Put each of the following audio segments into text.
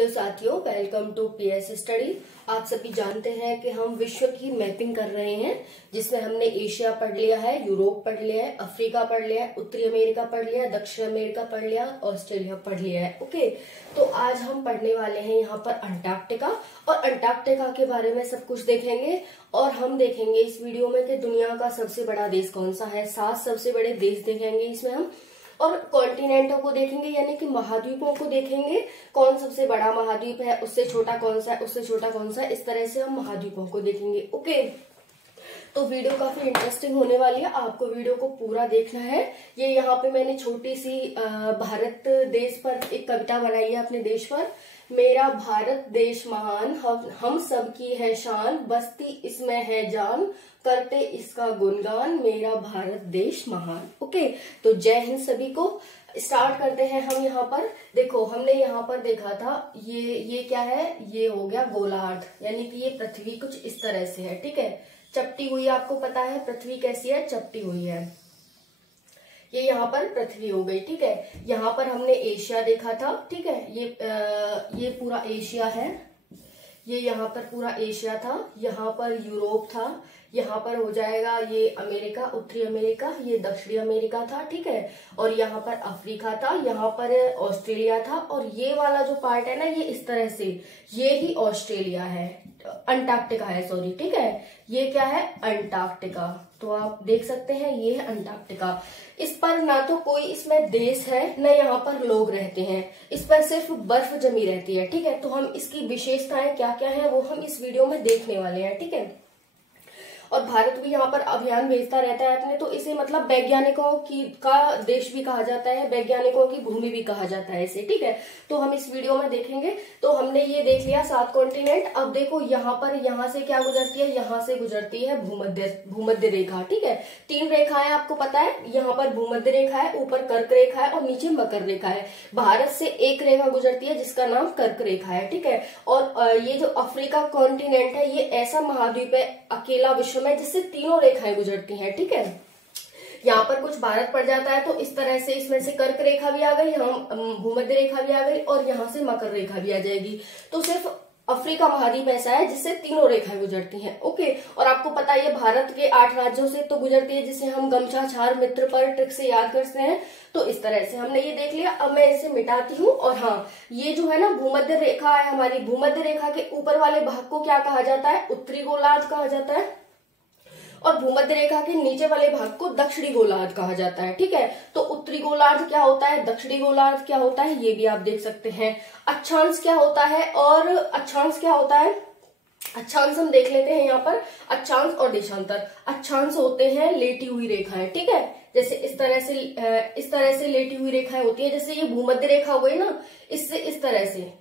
Hello साथियों, welcome to PS study. आप सभी जानते हैं कि हम विश्व की मैपिंग कर रहे हैं, जिसमें हमने एशिया पढ़ लिया है, यूरोप पढ़ लिया है, अफ्रीका पढ़ लिया है, उत्तरी अमेरिका पढ़ लिया है, दक्षिण अमेरिका पढ़ लिया, ऑस्ट्रेलिया पढ़ लिया है। ओके, तो आज हम पढ़ने वाले हैं यहाँ पर अंटार्कटिका, और अंटार्कटिका के बारे में सब कुछ देखेंगे। और हम देखेंगे इस वीडियो में कि दुनिया का सबसे बड़ा देश कौन सा है। 7 सबसे बड़े देश देखेंगे इसमें हम, और कॉन्टिनेंटों को देखेंगे, यानी कि महाद्वीपों को देखेंगे। कौन सबसे बड़ा महाद्वीप है, उससे छोटा कौन सा है, उससे छोटा कौन सा है, इस तरह से हम महाद्वीपों को देखेंगे। ओके, तो वीडियो काफी इंटरेस्टिंग होने वाली है, आपको वीडियो को पूरा देखना है। ये यहाँ पे मैंने छोटी सी भारत देश पर एक कविता बनाई है, अपने देश पर। मेरा भारत देश महान, हम सब की है शान, बस्ती इसमें है जान, करते इसका गुणगान, मेरा भारत देश महान। ओके, तो जय हिंद सभी को। स्टार्ट करते हैं हम। यहाँ पर देखो, हमने यहाँ पर देखा था, ये क्या है, ये हो गया गोलार्ध, यानी कि ये पृथ्वी कुछ इस तरह से है। ठीक है, चपटी हुई, आपको पता है पृथ्वी कैसी है, चपटी हुई है। ये यहाँ पर पृथ्वी हो गई। ठीक है, यहाँ पर हमने एशिया देखा था। ठीक है, ये पूरा एशिया है, ये यहाँ पर पूरा एशिया था। यहाँ पर यूरोप था, यहाँ पर हो जाएगा ये अमेरिका, उत्तरी अमेरिका, ये दक्षिणी अमेरिका था। ठीक है, और यहाँ पर अफ्रीका था, यहाँ पर ऑस्ट्रेलिया था, और ये वाला जो पार्ट है ना, ये इस तरह से, ये ही ऑस्ट्रेलिया है, अंटार्कटिका है, सॉरी। ठीक है, ये क्या है, अंटार्कटिका। तो आप देख सकते हैं, ये है अंटार्कटिका। इस पर ना तो कोई इसमें देश है, न यहाँ पर लोग रहते हैं, इस पर सिर्फ बर्फ जमी रहती है। ठीक है, तो हम इसकी विशेषताएं क्या क्या है वो हम इस वीडियो में देखने वाले हैं। ठीक है, और भारत भी यहाँ पर अभियान भेजता रहता है अपने, तो इसे मतलब वैज्ञानिकों की का देश भी कहा जाता है, वैज्ञानिकों की भूमि भी कहा जाता है इसे। ठीक है, तो हम इस वीडियो में देखेंगे। तो हमने ये देख लिया 7 कॉन्टिनेंट। अब देखो यहाँ पर, यहाँ से क्या गुजरती है, यहाँ से गुजरती है भूमध्य रेखा। ठीक है, 3 रेखाएं आपको पता है, यहाँ पर भूमध्य रेखा है, ऊपर कर्क रेखा है, और नीचे मकर रेखा है। भारत से एक रेखा गुजरती है जिसका नाम कर्क रेखा है। ठीक है, और ये जो अफ्रीका कॉन्टिनेंट है, ये ऐसा महाद्वीप है अकेला विश्व में जिससे 3 रेखाएं गुजरती हैं। ठीक है, यहाँ पर कुछ भारत पड़ जाता है, तो इस तरह से इसमें से कर्क रेखा भी आ गई, हम भूमध्य रेखा भी आ गई, और यहाँ से मकर रेखा भी आ जाएगी। तो सिर्फ अफ्रीका महाद्वीप ऐसा है जिससे 3 रेखाएं गुजरती हैं। ओके, और आपको पता है ये भारत के 8 राज्यों से तो गुजरती है, जिसे हम गमछा छार मित्र पर ट्रिक से याद करते हैं। तो इस तरह से हमने ये देख लिया। अब मैं इसे मिटाती हूँ। और हाँ, ये जो है ना भूमध्य रेखा है हमारी, भूमध्य रेखा के ऊपर वाले भाग को क्या कहा जाता है, उत्तरी गोलार्ध कहा जाता है, और भूमध्य रेखा के नीचे वाले भाग को दक्षिणी गोलार्ध कहा जाता है। ठीक है, तो उत्तरी गोलार्ध क्या होता है, दक्षिणी गोलार्ध क्या होता है, ये भी आप देख सकते हैं। अक्षांश क्या होता है, और अक्षांश क्या होता है, अक्षांश हम देख लेते हैं यहाँ पर। अक्षांश और देशांतर, अक्षांश होते हैं लेटी हुई रेखाएं। ठीक है, जैसे इस तरह से लेटी हुई रेखाएं होती है, जैसे ये भूमध्य रेखा हो गई ना, इससे इस तरह से।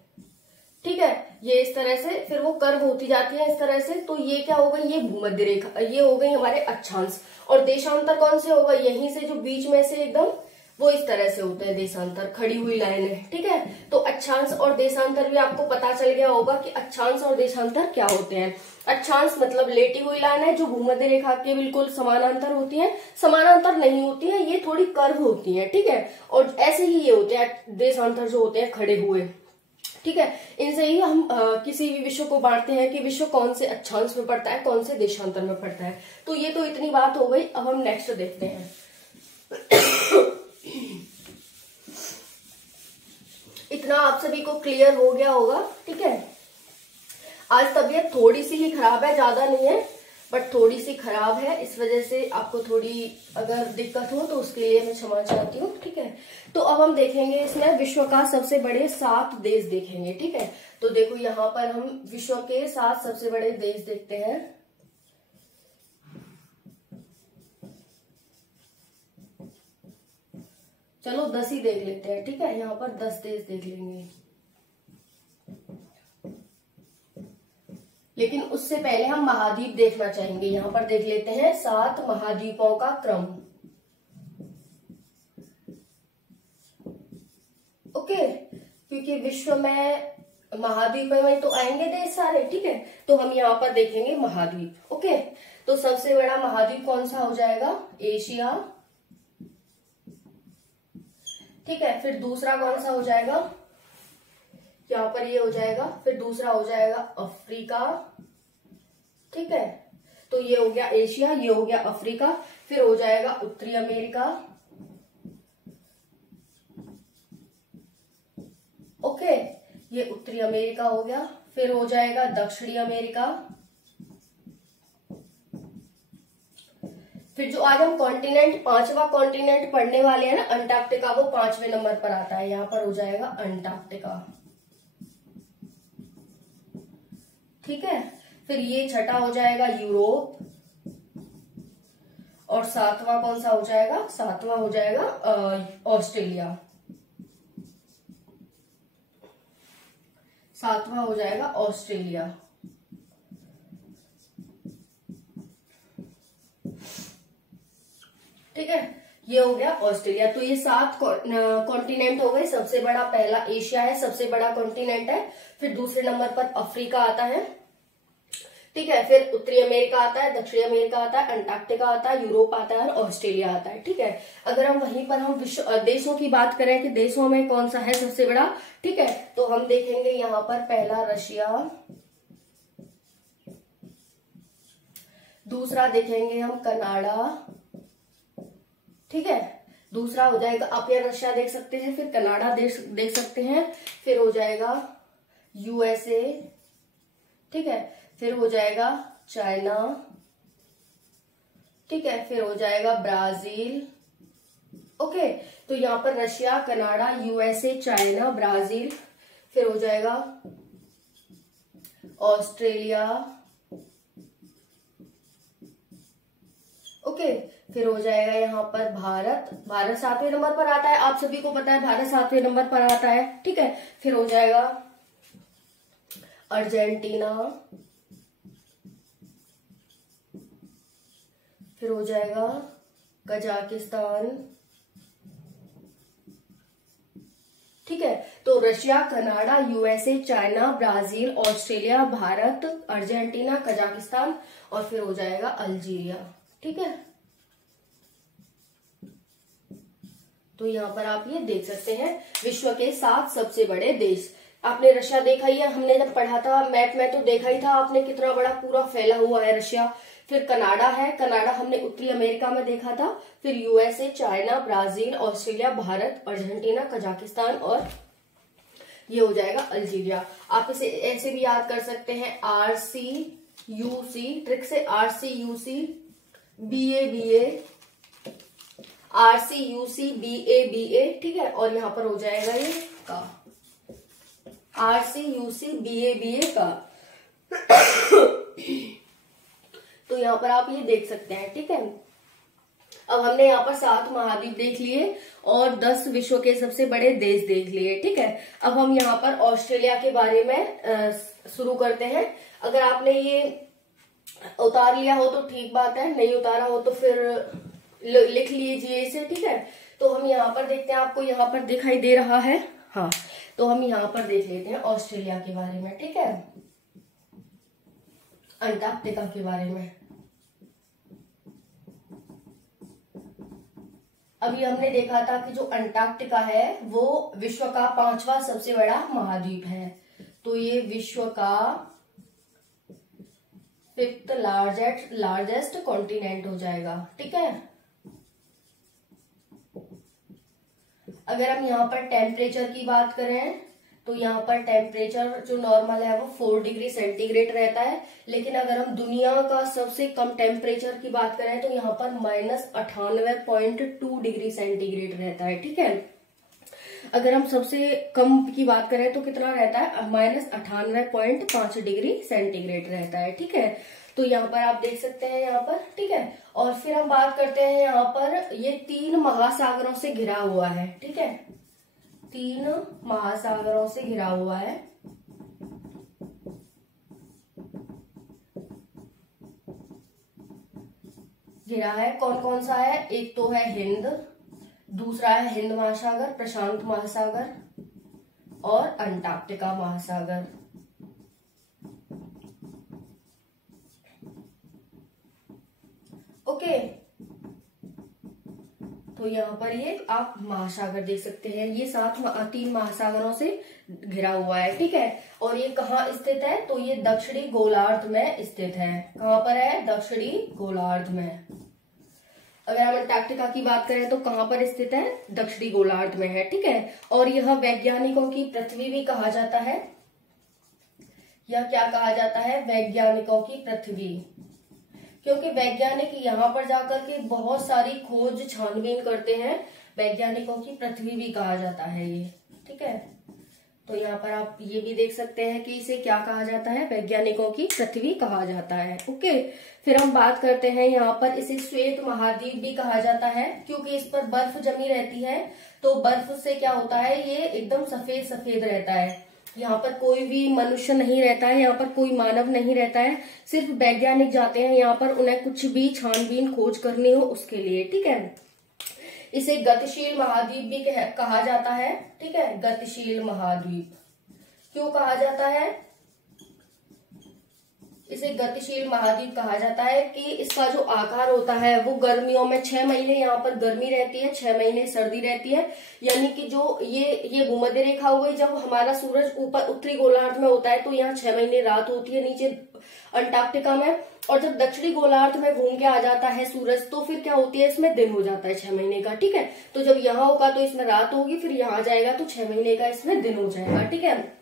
ठीक है, ये इस तरह से, फिर वो कर्व होती जाती है इस तरह से। तो ये क्या हो गई, ये भूमध्य रेखा, ये हो गई हमारे अक्षांश। और देशांतर कौन से होगा, यहीं से जो बीच में से एकदम, वो इस तरह से होते हैं देशांतर, खड़ी हुई लाइन है। ठीक है, तो अक्षांश और देशांतर भी आपको पता चल गया होगा कि अक्षांश और देशांतर क्या होते हैं। अक्षांश मतलब लेटी हुई लाइन है जो भूमध्य रेखा के बिल्कुल समानांतर होती है, समानांतर नहीं होती है, ये थोड़ी कर्व होती है। ठीक है, और ऐसे ही ये होते हैं देशांतर जो होते हैं खड़े हुए। ठीक है, इनसे ही हम किसी भी विषय को बांटते हैं कि विषय कौन से अक्षांश में पड़ता है, कौन से देशांतर में पड़ता है। तो ये तो इतनी बात हो गई। अब हम नेक्स्ट देखते हैं। इतना आप सभी को क्लियर हो गया होगा। ठीक है, आज तबीयत थोड़ी सी ही खराब है, ज्यादा नहीं है, बट थोड़ी सी खराब है, इस वजह से आपको थोड़ी अगर दिक्कत हो तो उसके लिए मैं क्षमा चाहती हूँ। ठीक है, तो अब हम देखेंगे इसमें विश्व का सबसे बड़े 7 देश देखेंगे। ठीक है, तो देखो यहाँ पर हम विश्व के 7 सबसे बड़े देश देखते हैं। चलो 10 ही देख लेते हैं। ठीक है, यहाँ पर 10 देश देख लेंगे, लेकिन उससे पहले हम महाद्वीप देखना चाहेंगे। यहाँ पर देख लेते हैं 7 महाद्वीपों का क्रम। ओके, क्योंकि विश्व में महाद्वीप में तो आएंगे देश सारे। ठीक है, तो हम यहाँ पर देखेंगे महाद्वीप। ओके, तो सबसे बड़ा महाद्वीप कौन सा हो जाएगा, एशिया। ठीक है, फिर दूसरा कौन सा हो जाएगा, यहाँ पर ये हो जाएगा, फिर दूसरा हो जाएगा अफ्रीका, ठीक है। तो ये हो गया एशिया, ये हो गया अफ्रीका, फिर हो जाएगा उत्तरी अमेरिका, ओके, ये उत्तरी अमेरिका हो गया। फिर हो जाएगा दक्षिणी अमेरिका। फिर जो आज हम कॉन्टिनेंट, पांचवा कॉन्टिनेंट पढ़ने वाले हैं ना अंटार्कटिका, वो 5वें नंबर पर आता है, यहां पर हो जाएगा अंटार्कटिका, ठीक है। फिर ये छठा हो जाएगा यूरोप, और सातवां कौन सा हो जाएगा, सातवां हो जाएगा ऑस्ट्रेलिया, सातवां हो जाएगा ऑस्ट्रेलिया, ठीक है। ये हो गया ऑस्ट्रेलिया। तो ये 7 कॉन्टिनेंट हो गए। सबसे बड़ा पहला एशिया है, सबसे बड़ा कॉन्टिनेंट है। फिर दूसरे नंबर पर अफ्रीका आता है, ठीक है। फिर उत्तरी अमेरिका आता है, दक्षिणी अमेरिका आता है, अंटार्कटिका आता है, यूरोप आता है और ऑस्ट्रेलिया आता है, ठीक है। अगर हम वहीं पर हम विश्व देशों की बात करें कि देशों में कौन सा है सबसे बड़ा, ठीक है, तो हम देखेंगे यहाँ पर पहला रशिया, दूसरा देखेंगे हम कनाडा, ठीक है, दूसरा हो जाएगा, आप यहाँ रशिया देख सकते हैं, फिर कनाडा देख सकते हैं, फिर हो जाएगा यूएसए, ठीक है, फिर हो जाएगा चाइना, ठीक है, फिर हो जाएगा ब्राजील, ओके। तो यहाँ पर Russia, Canada, USA, China, Brazil, फिर हो जाएगा ऑस्ट्रेलिया, ओके, फिर हो जाएगा यहाँ पर भारत, भारत 7वें नंबर पर आता है, आप सभी को पता है भारत 7वें नंबर पर आता है, ठीक है। फिर हो जाएगा अर्जेंटीना, फिर हो जाएगा कजाकिस्तान, ठीक है। तो Russia, Canada, USA, China, Brazil, Australia, Bharat, Argentina, Kazakhstan और फिर हो जाएगा अल्जीरिया, ठीक है। तो यहाँ पर आप ये देख सकते हैं विश्व के 7 सबसे बड़े देश। आपने रशिया देखा ही है, हमने जब पढ़ा था मैप में तो देखा ही था आपने कितना बड़ा पूरा फैला हुआ है रशिया। फिर कनाडा है, कनाडा हमने उत्तरी अमेरिका में देखा था। फिर USA, China, Brazil, Australia, Bharat, Argentina, Kazakhstan और ये हो जाएगा अल्जीरिया। आप इसे ऐसे भी याद कर सकते हैं RCUC, ट्रिक से RCUC BA, RCUC BA, ठीक है। और यहाँ पर हो जाएगा ये का RCUC BA का तो यहाँ पर आप ये देख सकते हैं, ठीक है। अब हमने यहाँ पर 7 महाद्वीप देख लिए और 10 विश्व के सबसे बड़े देश देख लिए, ठीक है। अब हम यहाँ पर ऑस्ट्रेलिया के बारे में शुरू करते हैं। अगर आपने ये उतार लिया हो तो ठीक बात है, नहीं उतारा हो तो फिर लिख लीजिए इसे, ठीक है। तो हम यहाँ पर देखते हैं, आपको यहाँ पर दिखाई दे रहा है, हाँ। तो हम यहाँ पर देख लेते हैं ऑस्ट्रेलिया के बारे में, ठीक है, अंटार्कटिका के बारे में। अभी हमने देखा था कि जो अंटार्कटिका है वो विश्व का 5वां सबसे बड़ा महाद्वीप है। तो ये विश्व का 5th लार्जेस्ट कॉन्टिनेंट हो जाएगा, ठीक है। अगर हम यहाँ पर टेम्परेचर की बात करें तो यहाँ पर टेम्परेचर जो नॉर्मल है वो 4 डिग्री सेंटीग्रेड रहता है। लेकिन अगर हम दुनिया का सबसे कम टेम्परेचर की बात करें तो यहाँ पर -98.2 डिग्री सेंटीग्रेड रहता है, ठीक है। अगर हम सबसे कम की बात करें तो कितना रहता है, -98.5 डिग्री सेंटीग्रेड रहता है, ठीक है। तो यहाँ पर आप देख सकते हैं यहाँ पर, ठीक है। और फिर हम बात करते हैं यहाँ पर, ये 3 महासागरों से घिरा हुआ है, ठीक है, 3 महासागरों से घिरा हुआ है। घिरा है, कौन कौन सा है, एक तो है हिंद, दूसरा है हिंद महासागर, प्रशांत महासागर और अंटार्कटिका महासागर। ओके, तो यहाँ पर ये आप महासागर देख सकते हैं, ये 3 महासागरों से घिरा हुआ है, ठीक है। और ये कहाँ स्थित है, तो ये दक्षिणी गोलार्ध में स्थित है। कहाँ पर है, दक्षिणी गोलार्ध में। अगर हम अंटार्कटिका की बात करें तो कहाँ पर स्थित है, दक्षिणी गोलार्ध में है, ठीक है। और यह वैज्ञानिकों की पृथ्वी भी कहा जाता है। यह क्या कहा जाता है, वैज्ञानिकों की पृथ्वी, क्योंकि वैज्ञानिक यहाँ पर जाकर के बहुत सारी खोज छानबीन करते हैं। वैज्ञानिकों की पृथ्वी भी कहा जाता है ये, ठीक है। तो यहाँ पर आप ये भी देख सकते हैं कि इसे क्या कहा जाता है, वैज्ञानिकों की पृथ्वी कहा जाता है, ओके। फिर हम बात करते हैं, यहाँ पर इसे श्वेत महाद्वीप भी कहा जाता है, क्योंकि इस पर बर्फ जमी रहती है। तो बर्फ से क्या होता है, ये एकदम सफेद सफेद रहता है। यहाँ पर कोई भी मनुष्य नहीं रहता है, यहाँ पर कोई मानव नहीं रहता है, सिर्फ वैज्ञानिक जाते हैं यहाँ पर, उन्हें कुछ भी छानबीन खोज करनी हो उसके लिए, ठीक है। इसे गतिशील महाद्वीप भी कहा जाता है, ठीक है, गतिशील महाद्वीप। क्यों कहा जाता है, इसे गतिशील महाद्वीप कहा जाता है कि इसका जो आकार होता है वो गर्मियों में 6 महीने यहाँ पर गर्मी रहती है, 6 महीने सर्दी रहती है। यानी कि जो ये भूमध्य रेखा हो गई, जब हमारा सूरज ऊपर उत्तरी गोलार्ध में होता है तो यहाँ 6 महीने रात होती है नीचे अंटार्कटिका में, और जब दक्षिणी गोलार्ध में घूम के आ जाता है सूरज तो फिर क्या होती है, इसमें दिन हो जाता है 6 महीने का, ठीक है। तो जब यहाँ होगा तो इसमें रात होगी, फिर यहाँ जाएगा तो 6 महीने का इसमें दिन हो जाएगा, ठीक है।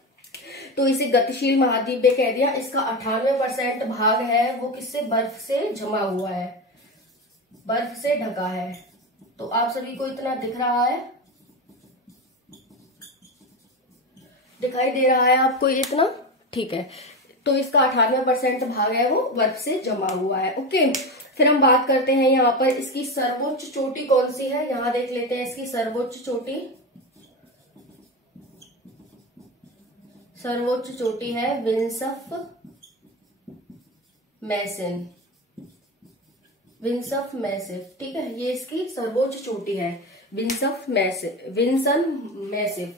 तो इसे गतिशील महाद्वीप भी कह दिया। इसका 98% भाग है वो किससे, बर्फ से जमा हुआ है, बर्फ से ढका है। तो आप सभी को इतना दिख रहा है, दिखाई दे रहा है आपको इतना, ठीक है। तो इसका 98% भाग है वो बर्फ से जमा हुआ है, ओके। फिर हम बात करते हैं यहाँ पर इसकी सर्वोच्च चोटी कौन सी है, यहाँ देख लेते हैं इसकी सर्वोच्च चोटी। सर्वोच्च चोटी है विंसफ मैसिन, विंसफ मैसिव, ठीक है। ये इसकी सर्वोच्च चोटी है, विंसन मैसिव,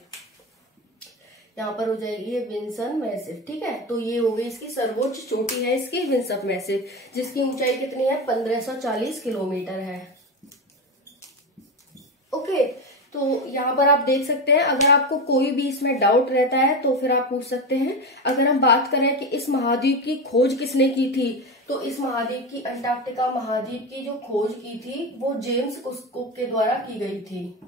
यहाँ पर हो जाएगी ये विंसन मैसिव, ठीक है। तो ये हो गई इसकी सर्वोच्च चोटी है इसकी विंसफ मैसिव, जिसकी ऊंचाई कितनी है, 1540 किलोमीटर है, ओके। तो यहाँ पर आप देख सकते हैं, अगर आपको कोई भी इसमें डाउट रहता है तो फिर आप पूछ सकते हैं। अगर हम बात करें कि इस महाद्वीप की खोज किसने की थी, तो इस महाद्वीप की, अंटार्कटिका महाद्वीप की जो खोज की थी वो जेम्स कुक के द्वारा की गई थी,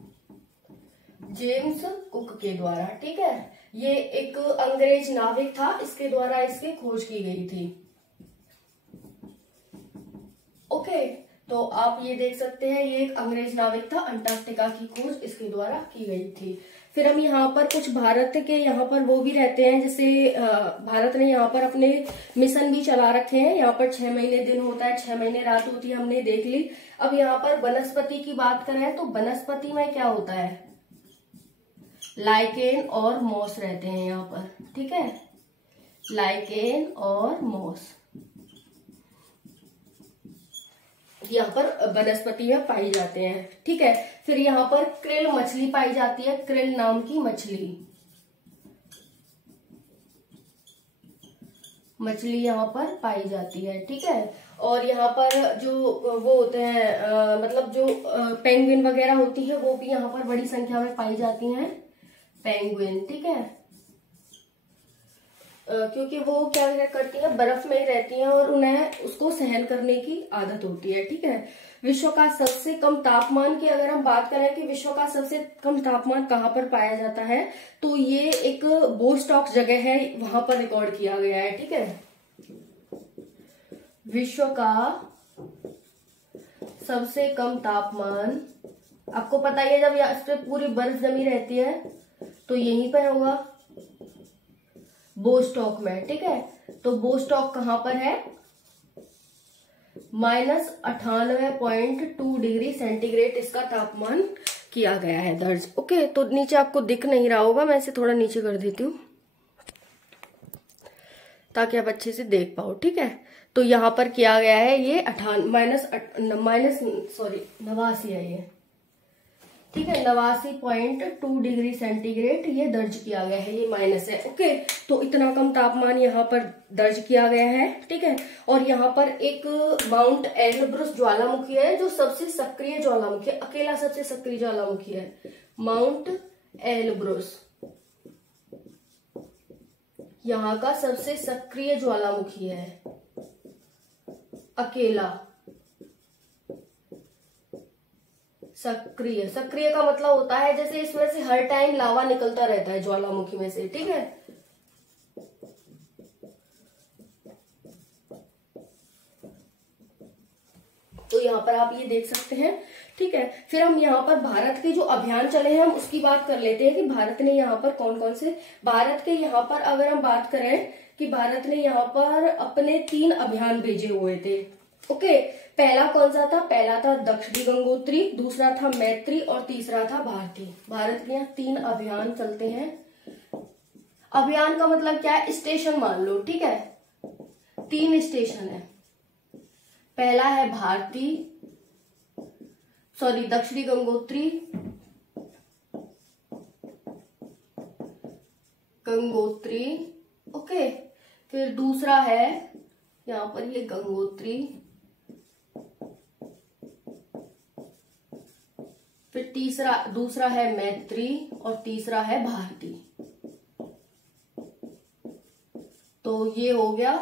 जेम्स कुक के द्वारा, ठीक है। ये एक अंग्रेज नाविक था, इसके द्वारा इसकी खोज की गई थी, ओके। तो आप ये देख सकते हैं, ये एक अंग्रेज नाविक था, अंटार्कटिका की खोज इसके द्वारा की गई थी। फिर हम यहाँ पर कुछ भारत के यहाँ पर वो भी रहते हैं, जैसे भारत ने यहाँ पर अपने मिशन भी चला रखे हैं। यहाँ पर 6 महीने दिन होता है, 6 महीने रात होती है, हमने देख ली। अब यहाँ पर वनस्पति की बात करें तो वनस्पति में क्या होता है, लाइकेन और मॉस रहते हैं यहाँ पर, ठीक है, लाइकेन और मॉस यहाँ पर वनस्पति में पाई जाते हैं, ठीक है। फिर यहाँ पर क्रिल मछली पाई जाती है, क्रिल नाम की मछली यहाँ पर पाई जाती है, ठीक है। और यहाँ पर जो वो होते हैं मतलब जो पेंगुइन वगैरह होती है वो भी यहाँ पर बड़ी संख्या में पाई जाती हैं, पेंगुइन, ठीक है। क्योंकि वो क्या करती है, बर्फ में ही रहती हैं और उन्हें उसको सहन करने की आदत होती है, ठीक है। विश्व का सबसे कम तापमान की अगर हम बात करें कि विश्व का सबसे कम तापमान कहाँ पर पाया जाता है, तो ये एक बोस्टॉक जगह है, वहां पर रिकॉर्ड किया गया है, ठीक है। विश्व का सबसे कम तापमान आपको पता ही है, जब इस पे पूरी बर्फ जमी रहती है तो यहीं पर होगा, बोस्टॉक में, ठीक है। तो बोस्टॉक कहां पर है, -98.2 डिग्री सेंटीग्रेड इसका तापमान किया गया है दर्ज, ओके। तो नीचे आपको दिख नहीं रहा होगा, मैं इसे थोड़ा नीचे कर देती हूँ ताकि आप अच्छे से देख पाओ, ठीक है। तो यहाँ पर किया गया है ये 89 है ये, ठीक है, 89.2 डिग्री सेंटीग्रेड ये दर्ज किया गया है, ये माइनस है। ओके, तो इतना कम तापमान यहाँ पर दर्ज किया गया है। ठीक है, और यहाँ पर एक माउंट एल्ब्रुस ज्वालामुखी है जो सबसे सक्रिय ज्वालामुखी है, अकेला सबसे सक्रिय ज्वालामुखी है। माउंट एल्ब्रुस यहाँ का सबसे सक्रिय ज्वालामुखी है, अकेला सक्रिय। सक्रिय का मतलब होता है जैसे इसमें से हर टाइम लावा निकलता रहता है ज्वालामुखी में से। ठीक है, तो यहाँ पर आप ये देख सकते हैं। ठीक है, फिर हम यहाँ पर भारत के जो अभियान चले हैं हम उसकी बात कर लेते हैं कि भारत ने यहाँ पर कौन कौन से, भारत के यहाँ पर अगर हम बात करें कि भारत ने यहाँ पर अपने 3 अभियान भेजे हुए थे। ओके, पहला कौन सा था? पहला था दक्षिणी गंगोत्री, दूसरा था मैत्री और तीसरा था भारती। भारत के यहाँ 3 अभियान चलते हैं। अभियान का मतलब क्या है? स्टेशन मान लो। ठीक है, 3 स्टेशन है। पहला है भारती, सॉरी दक्षिणी गंगोत्री, गंगोत्री। ओके, फिर दूसरा है यहाँ पर ये गंगोत्री, फिर दूसरा है मैत्री और तीसरा है भारती। तो ये हो गया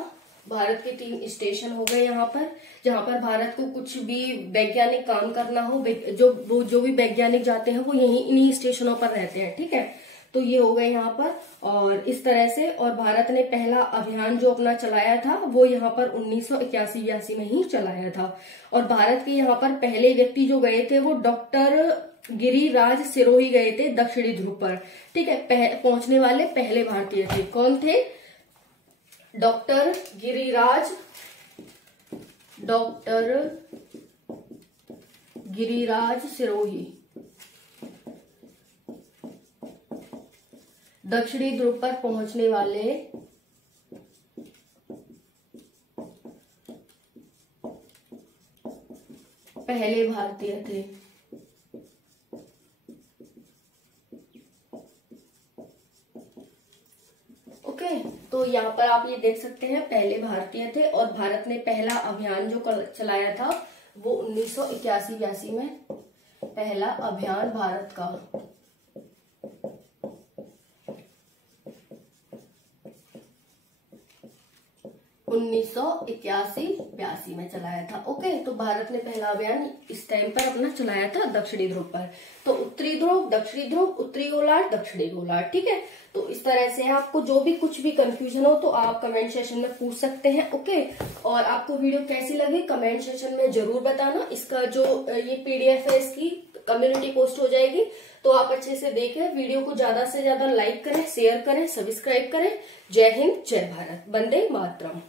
भारत के 3 स्टेशन हो गए यहाँ पर, जहां पर भारत को कुछ भी वैज्ञानिक काम करना हो, जो भी वैज्ञानिक जाते हैं वो इन्हीं स्टेशनों पर रहते हैं। ठीक है, तो ये हो गए यहाँ पर, और इस तरह से। और भारत ने पहला अभियान जो अपना चलाया था वो यहाँ पर 1981-82 में ही चलाया था। और भारत के यहाँ पर पहले व्यक्ति जो गए थे वो डॉक्टर गिरिराज सिरोही गए थे दक्षिणी ध्रुव पर। ठीक है, पहुंचने वाले पहले भारतीय थे। कौन थे? डॉक्टर गिरिराज सिरोही दक्षिणी ध्रुव पर पहुंचने वाले पहले भारतीय थे। ओके, तो यहाँ पर आप ये देख सकते हैं पहले भारतीय थे, और भारत ने पहला अभियान जो चलाया था वो 1981-82 में पहला अभियान भारत का। 1981-82 में चलाया था। ओके, तो भारत ने पहला अभियान इस टाइम पर अपना चलाया था दक्षिणी ध्रुव पर। तो उत्तरी ध्रुव, दक्षिणी ध्रुव, उत्तरी गोलार्ध, दक्षिणी गोलार्ध। ठीक है, तो इस तरह से आपको जो भी कुछ भी कंफ्यूजन हो तो आप कमेंट सेशन में पूछ सकते हैं। ओके, और आपको वीडियो कैसी लगी कमेंट सेशन में जरूर बताना। इसका जो ये पीडीएफ है इसकी कम्युनिटी पोस्ट हो जाएगी, तो आप अच्छे से देखें। वीडियो को ज्यादा से ज्यादा लाइक करें, शेयर करें, सब्सक्राइब करें। जय हिंद, जय भारत, वंदे मातरम।